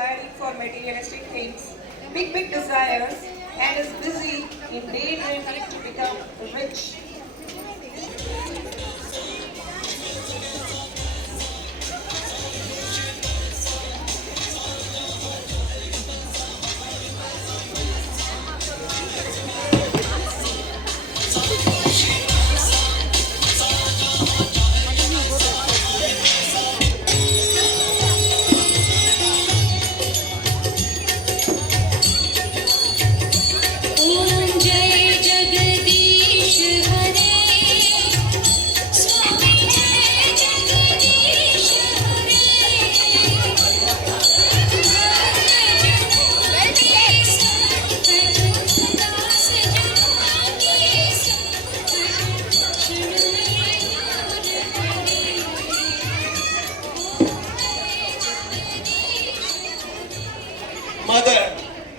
desiring for materialistic things, big desires, and is busy in daydreaming to become rich. ॐ जय जगदीश हरे स्वामी जय जगदीश हरे दास जनानी संकट क्षण में दूर करे Mother,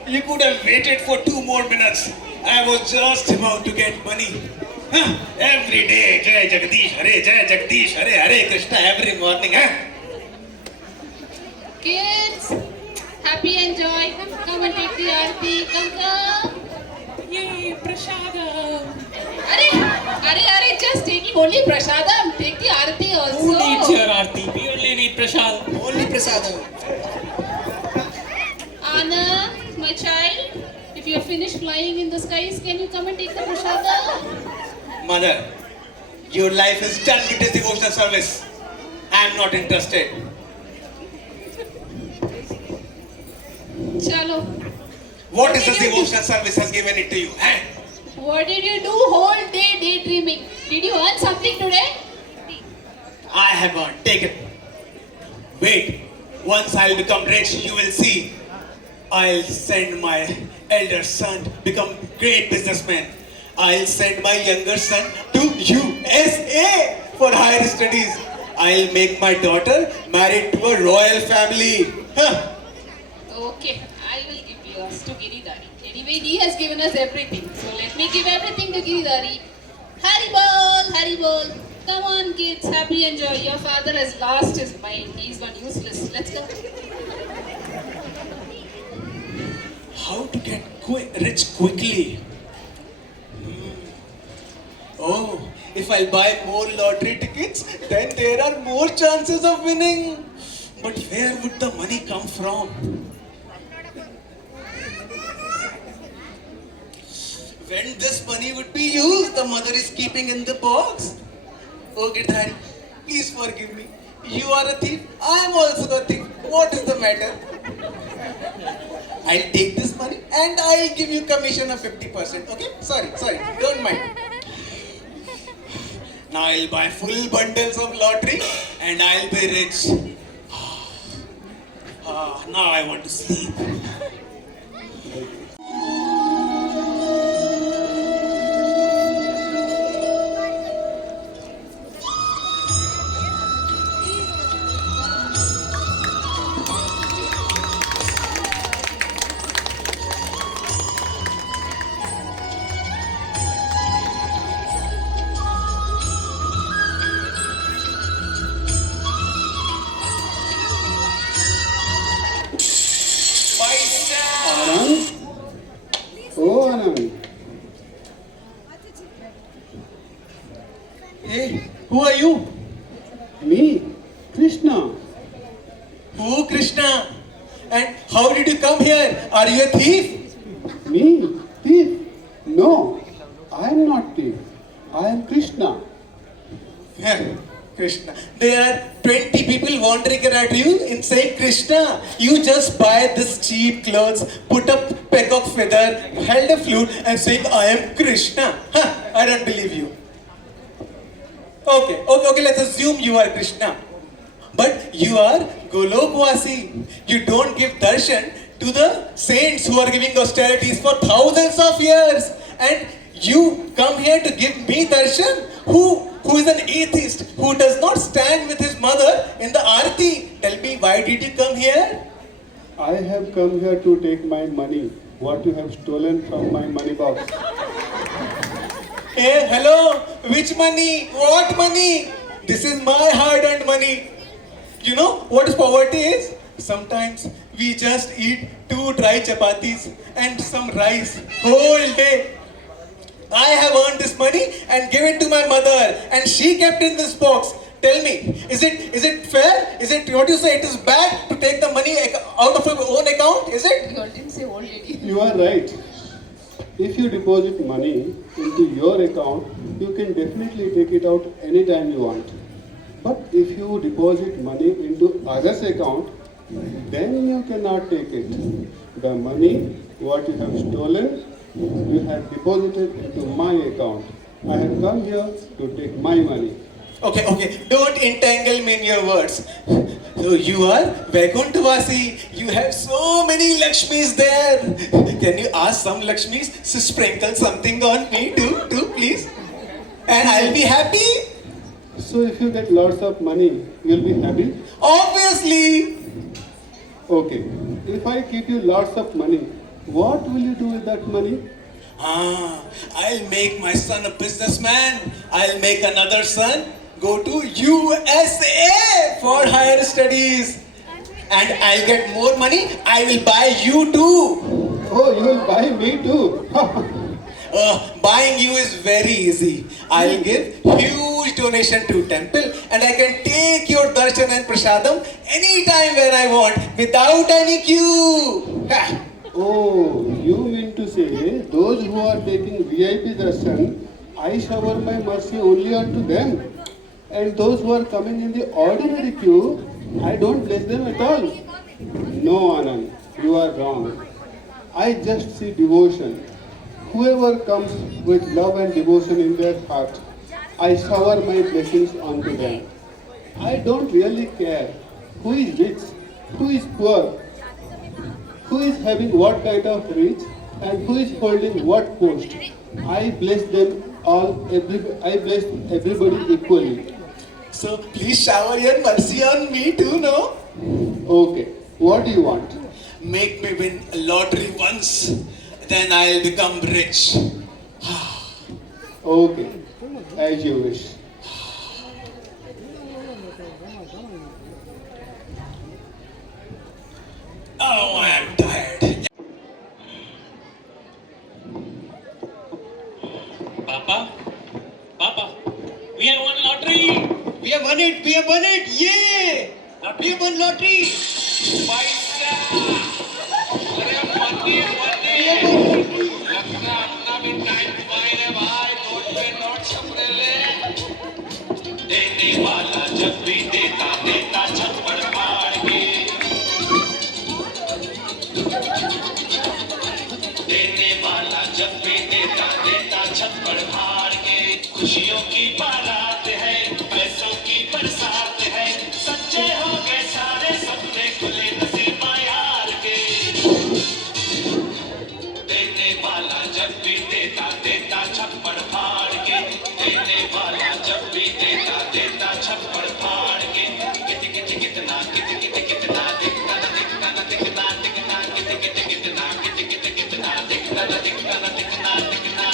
you could have waited for 2 more minutes. I was just about to get money. Huh? Every day, Jai Jagdish Hare, Jai Jagdish Hare, Hare Krishna, every morning. Huh? Kids, happy and joy. Come and take the aarti. Come. Yay, prasadam. Are, just taking only prasadam. Take the aarti also. Who needs your aarti? We only need prasad. Only prasadam. Anna, my child, if you are finished flying in the skies, can you come and take the prasadam? Mother, your life is done with this devotional service. I am not interested. Chalo. What is did this you do? devotional service has given it to you? Eh? What did you do whole day daydreaming? Did you earn something today? I have gone. Take it. Wait. Once I'll become rich, you will see. I'll send my elder son become great businessman. I'll send my younger son to USA for higher studies. I'll make my daughter married to a royal family. Huh. Okay, I will give yours to Giridhari. Anyway, he has given us everything. So let me give everything to Giridhari. Hari bol. Come on kids, happy and joy. Your father has lost his mind. He's gone useless. Let's go. How to get rich quickly? Oh, if I buy more lottery tickets, then there are more chances of winning. But where would the money come from? When this money would be used, the mother is keeping in the box. Oh, Girdhari, please forgive me. You are a thief, I am also a thief. What is the matter? I'll take this money and I'll give you commission of 50%. Okay? Sorry, don't mind. Now I'll buy full bundles of lottery and I'll be rich. Now I want to sleep. Anand? Oh, Anand. Hey, who are you? Me, Krishna. Who, Krishna? And how did you come here? Are you a thief? Me, thief? No, I am not thief. I am Krishna. Yeah, Krishna. There are 20 people wandering around you and saying, Krishna, you just buy this cheap clothes, put a peacock feather, held a flute and saying, I am Krishna. Huh, I don't believe you. Okay, let's assume you are Krishna. But you are Golokvasi. You don't give darshan to the saints who are giving austerities for thousands of years. And you come here to give me darshan? Who is an atheist, who does not stand with his mother in the arti? Tell me, why did you come here? I have come here to take my money, what you have stolen from my money box. Hey, hello, which money? What money? This is my hard-earned money. You know what poverty is? Sometimes We just eat 2 dry chapatis and some rice whole day. I have earned this money and give it to my mother, and she kept in this box. Tell me, is it fair? Is it what you say? It is bad to take the money out of your own account? Is it? You didn't say old lady. You are right. If you deposit money into your account, you can definitely take it out anytime you want. But if you deposit money into others' account, then you cannot take it. The money, what you have stolen, you have deposited into my account. I have come here to take my money. Okay. Don't entangle me in your words. So you are Vaikunthavasi. You have so many Lakshmis there. Can you ask some Lakshmis to sprinkle something on me too, please? And I'll be happy. So if you get lots of money, you'll be happy? Obviously. Okay. If I give you lots of money, what will you do with that money? I'll make my son a businessman. I'll make another son go to USA for higher studies. And I'll get more money. I will buy you too. Oh, you will buy me too. Buying you is very easy. I'll give huge donation to temple and I can take your darshan and prasadam anytime when I want without any queue. Ha. Oh, you mean to say those who are taking VIP darshan, I shower my mercy only unto them. And those who are coming in the ordinary queue, I don't bless them at all. No, Anand, you are wrong. I just see devotion. Whoever comes with love and devotion in their heart, I shower my blessings onto them. I don't really care who is rich, who is poor, who is having what kind of reach, and who is holding what post. I bless them all, I bless everybody equally. So please shower your mercy on me too, no? Okay, what do you want? Make me win a lottery once, then I'll become rich. Okay, as you wish. Oh, I'm tired. Papa, we have won lottery. We have won it, yay! We have won lottery. पैसा अरे money लगता अपना भी time पाए रे भाई note पे note छपरे ले देने वाला जब भी देता देता छप्पड़ फाड़ के देने वाला जब भी देता देता छप्पड़ फाड़ के खुशियों की बारात है पैसों की बरसात है सच्चे हो गए सारे सपने खुले नसीबा यार के देने वाला जब भी देता देता छप्पड़ फाड़ के देने वाला जब भी देता देता छप्पड़ फाड़ के कितना कितना दिखता न दिखता न दिखता दिखता कितना दिखता न दिखता दिखना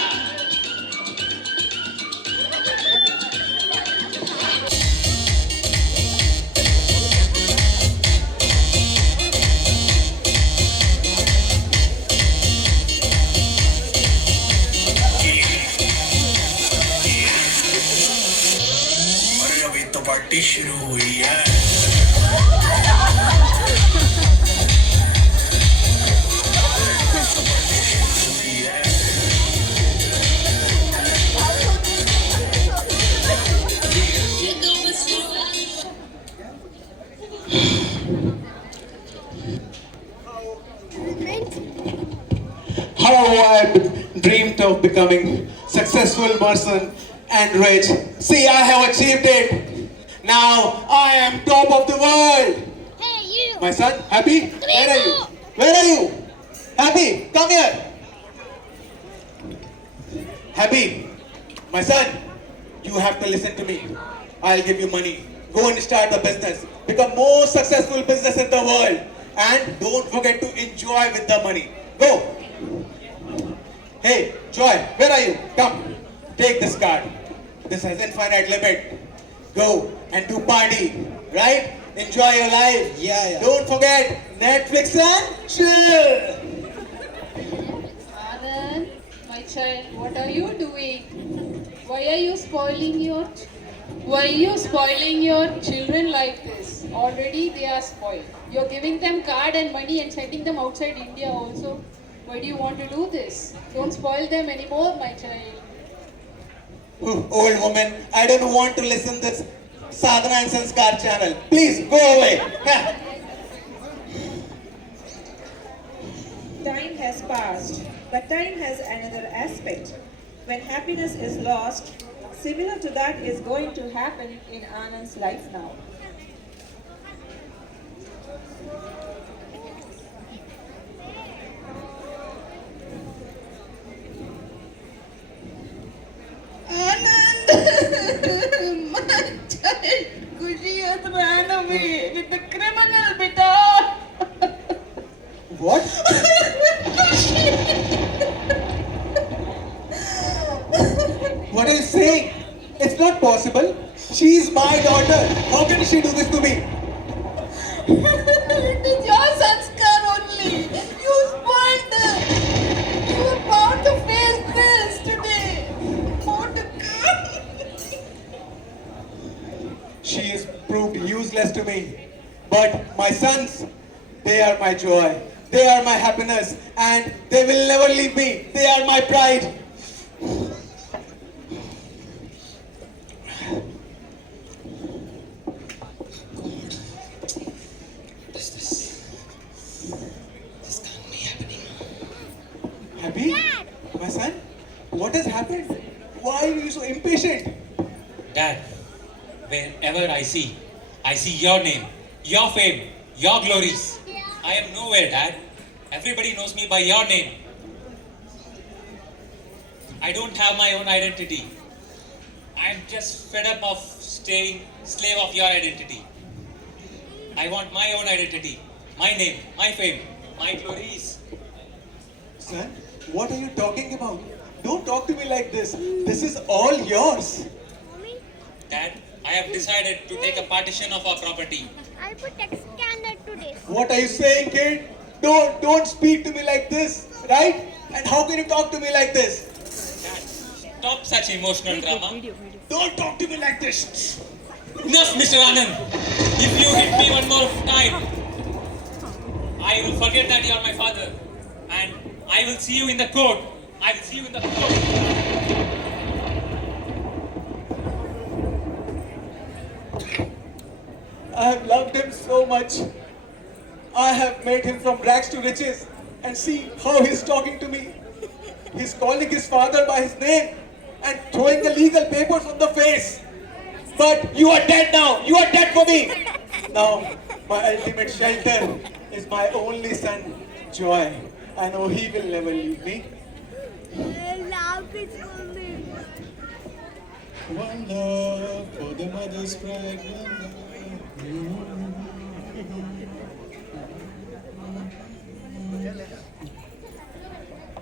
अरे अभी तो पार्टी शुरू हुई है How I dreamed of becoming successful person and rich. See, I have achieved it. Now I am top of the world. Hey, you! My son, happy? Where are you? Where are you? Happy, come here. Happy, my son, you have to listen to me. I'll give you money. Go and start a business. Become most successful business in the world. And don't forget to enjoy with the money. Go. Hey, Joy, where are you? Come, take this card. This has infinite limit. Go and do party, right? Enjoy your life. Yeah. Don't forget Netflix and chill. Anand, my child, what are you doing? Why are you spoiling your children like this? Already they are spoiled. You're giving them card and money and sending them outside India also. Why do you want to do this? Don't spoil them anymore, my child. Old woman, I don't want to listen this Sadhana and Sanskar channel. Please go away. Time has passed, but time has another aspect. When happiness is lost, similar to that is going to happen in Anand's life now. Anand, my child, Kushi has ran away with the criminal, beta. What? What are you saying? It's not possible. She is my daughter. How can she do this to me? It is your sanskar only. You spoiled them. You are bound to face this today. Bound to come. She is proved useless to me. But my sons, they are my joy. They are my happiness. And they will never leave me. They are my pride. Happy? My son? What has happened? Why are you so impatient? Dad, whenever I see your name, your fame, your glories. I am nowhere, Dad. Everybody knows me by your name. I don't have my own identity. I am just fed up of staying slave of your identity. I want my own identity, my name, my fame, my glories. Son, what are you talking about? Don't talk to me like this. This is all yours. Dad, I have decided to take a partition of our property. I'll put text scanner today. What are you saying, kid? Don't speak to me like this, right? And how can you talk to me like this? Dad, stop such emotional drama. Don't talk to me like this. Enough, Mr. Anand. If you hit me one more time, I will forget that you are my father. And I will see you in the court. I will see you in the court. I have loved him so much. I have made him from rags to riches. And see how he's talking to me. He's calling his father by his name and throwing the legal papers on the face. But you are dead now. You are dead for me. Now, my ultimate shelter is my only son, Joy. I know he will never leave me. Love is coming. One love for the mother's pride.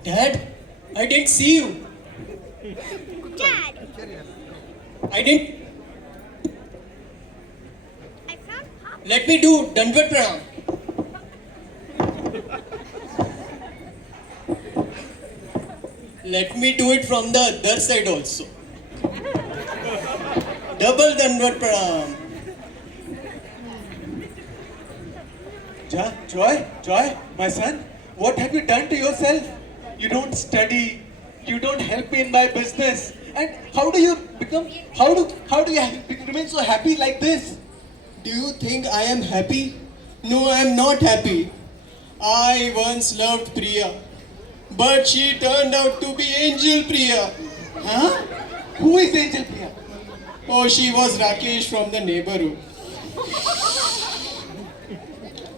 Dad, I didn't see you. Dad, I didn't. I found Papa. Let me do Dandvat Pranam. Let me do it from the other side also. Double Dandvat Pranam. Joy, my son, what have you done to yourself? You don't study, you don't help me in my business, and how do you remain so happy like this? Do you think I am happy? No, I am not happy. I once loved Priya, but she turned out to be Angel Priya. Huh? Who is Angel Priya? Oh, she was Rakesh from the neighborhood.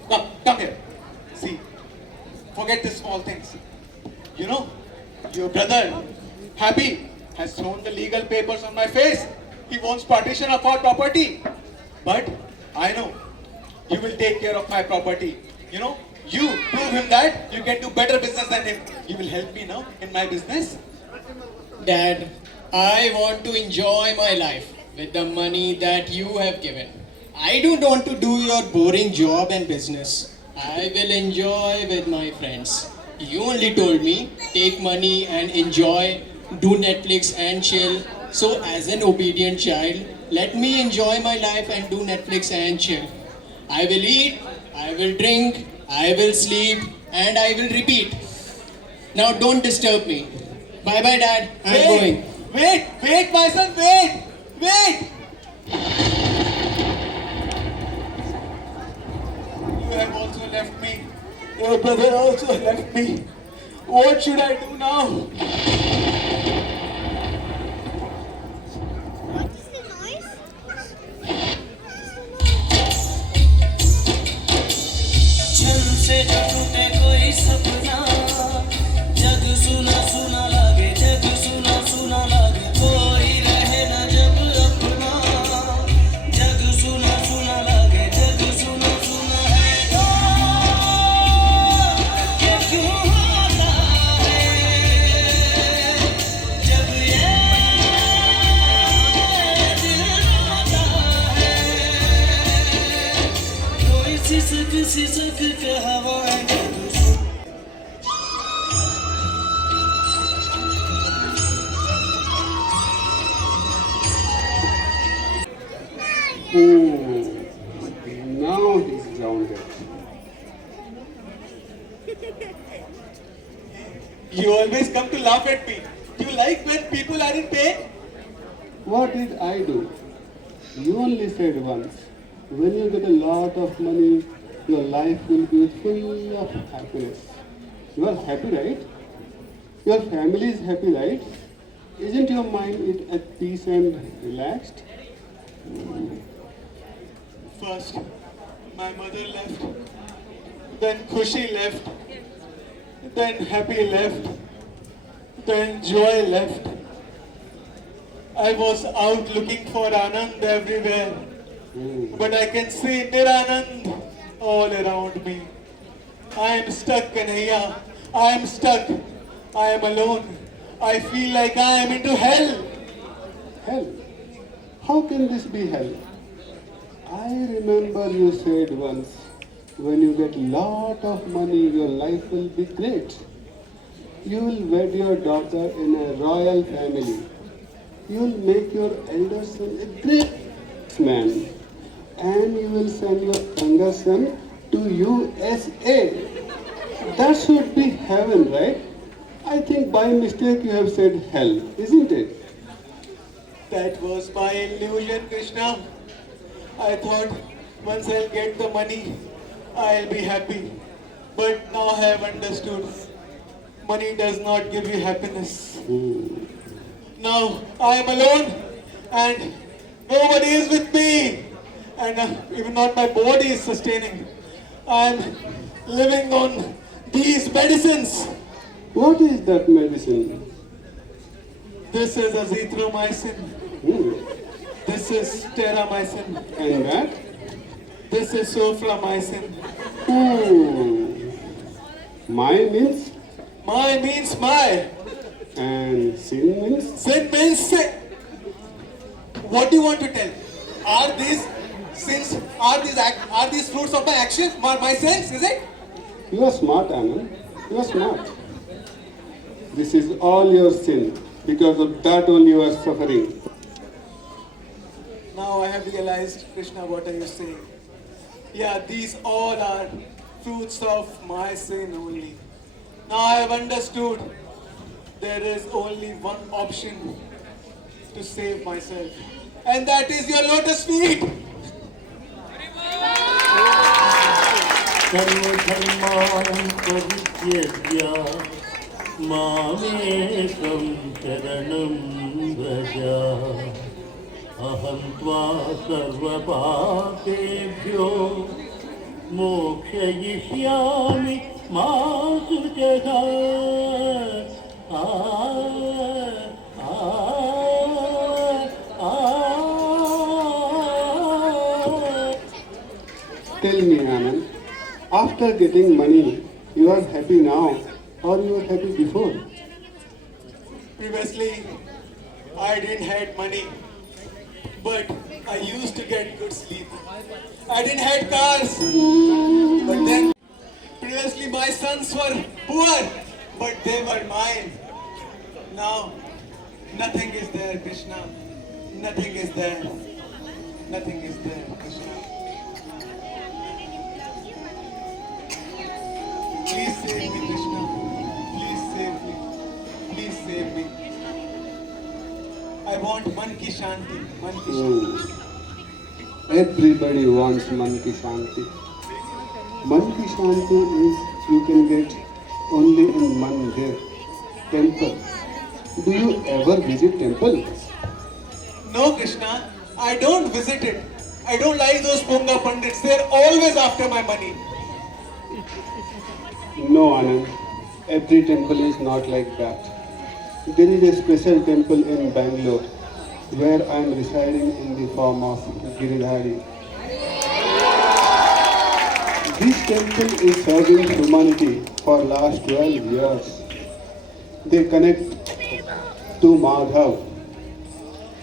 Now, come here. See, forget the small things. You know, your brother, Happy, has thrown the legal papers on my face. He wants partition of our property. But I know you will take care of my property. You know, you prove him that you can do better business than him. You will help me now in my business. Dad, I want to enjoy my life with the money that you have given. I don't want to do your boring job and business. I will enjoy with my friends. You only told me take money and enjoy, do Netflix and chill. So, as an obedient child, let me enjoy my life and do Netflix and chill. I will eat, I will drink, I will sleep, and I will repeat. Now, don't disturb me. Bye bye, Dad. I'm going. Wait, my son, wait! You have also left me. Your brother also left me. What should I do now? What is the noise? छन से जो टूटे कोई सपना, जग सुना सुना लागे, जग सुना सुना लागे, कोई रहे न जब अपना, जग सुना सुना लागे, जग सुना सुना है तो ये क्यों होता है, जब ये दिल रोता है, कोई सिसक के हवाएं Oh, now he's grounded. You always come to laugh at me. You like when people are in pain? What did I do? You only said once, when you get a lot of money, your life will be full of happiness. You are happy, right? Your family is happy, right? Isn't your mind at peace and relaxed? First, my mother left. Then Khushi left. Then Happy left. Then Joy left. I was out looking for Anand everywhere. But I can see Niranand all around me. I am stuck, Kanhaiya. I am stuck. I am alone. I feel like I am into hell. Hell? How can this be hell? I remember you said once, when you get lot of money, your life will be great. You will wed your daughter in a royal family. You will make your elder son a great man. And you will send your younger son to USA. That should be heaven, right? I think by mistake you have said hell, isn't it? That was my illusion, Krishna. I thought once I'll get the money, I'll be happy. But now I have understood. Money does not give you happiness. Now I am alone and nobody is with me. And even not my body is sustaining. I am living on these medicines. What is that medicine? This is azithromycin. This is terramycin. And that? This is sulframycin. My means? My means my. And sin means? Sin means sin. What do you want to tell? Are these sins? Are these fruits of my actions? My sins? Is it? You are smart, Anand. You are smart. This is all your sin. Because of that only you are suffering. Now I have realized, Krishna, what are you saying? Yeah, these all are fruits of my sin only. Now I have understood there is only one option to save myself. And that is your lotus feet. सर्वधर्मान् परित्यज्य मामेकं शरणं व्रज अहं त्वा सर्वपापेभ्यो मोक्षयिष्यामि मा शुचः Tell me, Anand, after getting money, you are happy now or you were happy before? Previously, I didn't had money. but I used to get good sleep. I didn't have cars, but then previously my sons were poor, but they were mine. Now, nothing is there, Krishna. Nothing is there. Nothing is there, Krishna. Please save me, Krishna. Please save me. Please save me. I want man ki shanti. Man ki shanti. Everybody wants man ki shanti. Man ki shanti is you can get only in mandir, temple. Do you ever visit temple? No, Krishna. I don't visit it. I don't like those Ponga Pandits. They're always after my money. No, Anand. Every temple is not like that. There is a special temple in Bangalore where I am residing in the form of Giridhari. This temple is serving humanity for last 12 years. They connect to Madhav.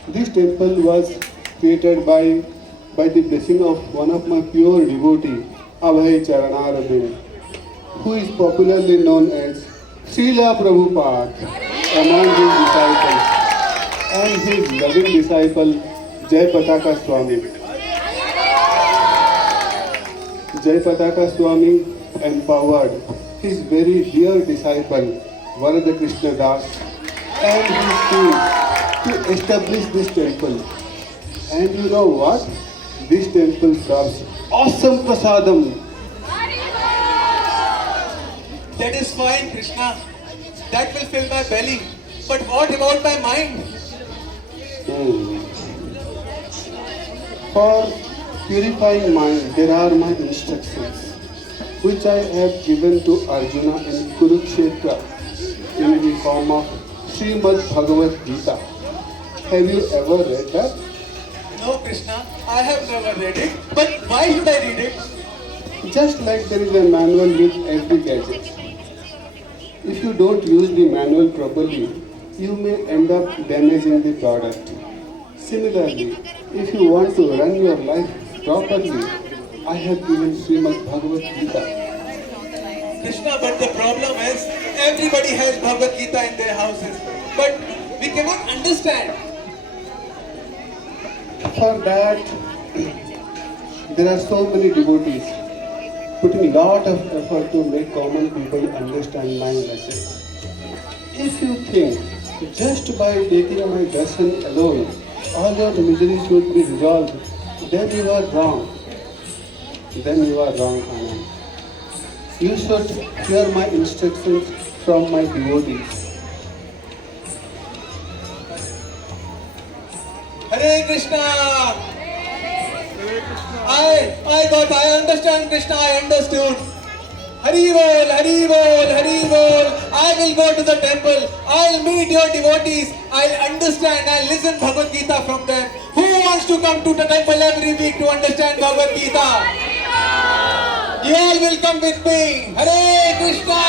This temple was created by the blessing of one of my pure devotee, Abhay Charanaravind, who is popularly known as Srila Prabhupada among his disciples, and his loving disciple Jai Pataka Swami. Jai Pataka Swami empowered his very dear disciple Varada Krishna Das and his team to establish this temple. And you know what? This temple serves awesome prasadam. That is fine, Krishna. That will fill my belly. But what about my mind? For purifying mind, there are my instructions, which I have given to Arjuna in Kurukshetra in the form of Srimad Bhagavad Gita. Have you ever read that? No, Krishna. I have never read it. But why should I read it? Just like there is a manual with every gadget. If you don't use the manual properly, you may end up damaging the product. Similarly, if you want to run your life properly, I have given Srimad Bhagavad Gita. Krishna, but the problem is everybody has Bhagavad Gita in their houses. But we cannot understand. For that, there are so many devotees putting a lot of effort to make common people understand my message. If you think just by taking my darshan alone, all your miseries should be resolved, then you are wrong. Then you are wrong, Anand. You should hear my instructions from my devotees. Hare Krishna! I understand, Krishna, I understood. Hari bol, Hari bol, Hari bol. I will go to the temple. I'll meet your devotees. I'll understand. I'll listen Bhagavad Gita from them. Who wants to come to the temple every week to understand Bhagavad Gita? You all will come with me. Hare Krishna,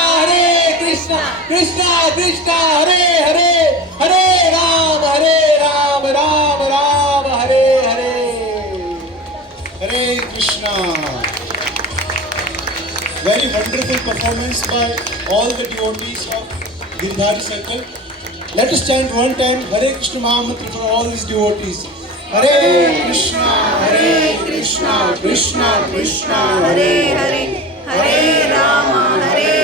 Krishna Krishna, Hare Hare, Hare Ram, Ram Ram, Hare Hare. Hare Krishna. Very wonderful performance by all the devotees of Giridhari Circle. Let us chant one time Hare Krishna Mahamantra for all these devotees. Hare Krishna, Krishna Krishna, Hare Hare, Hare Rama, Hare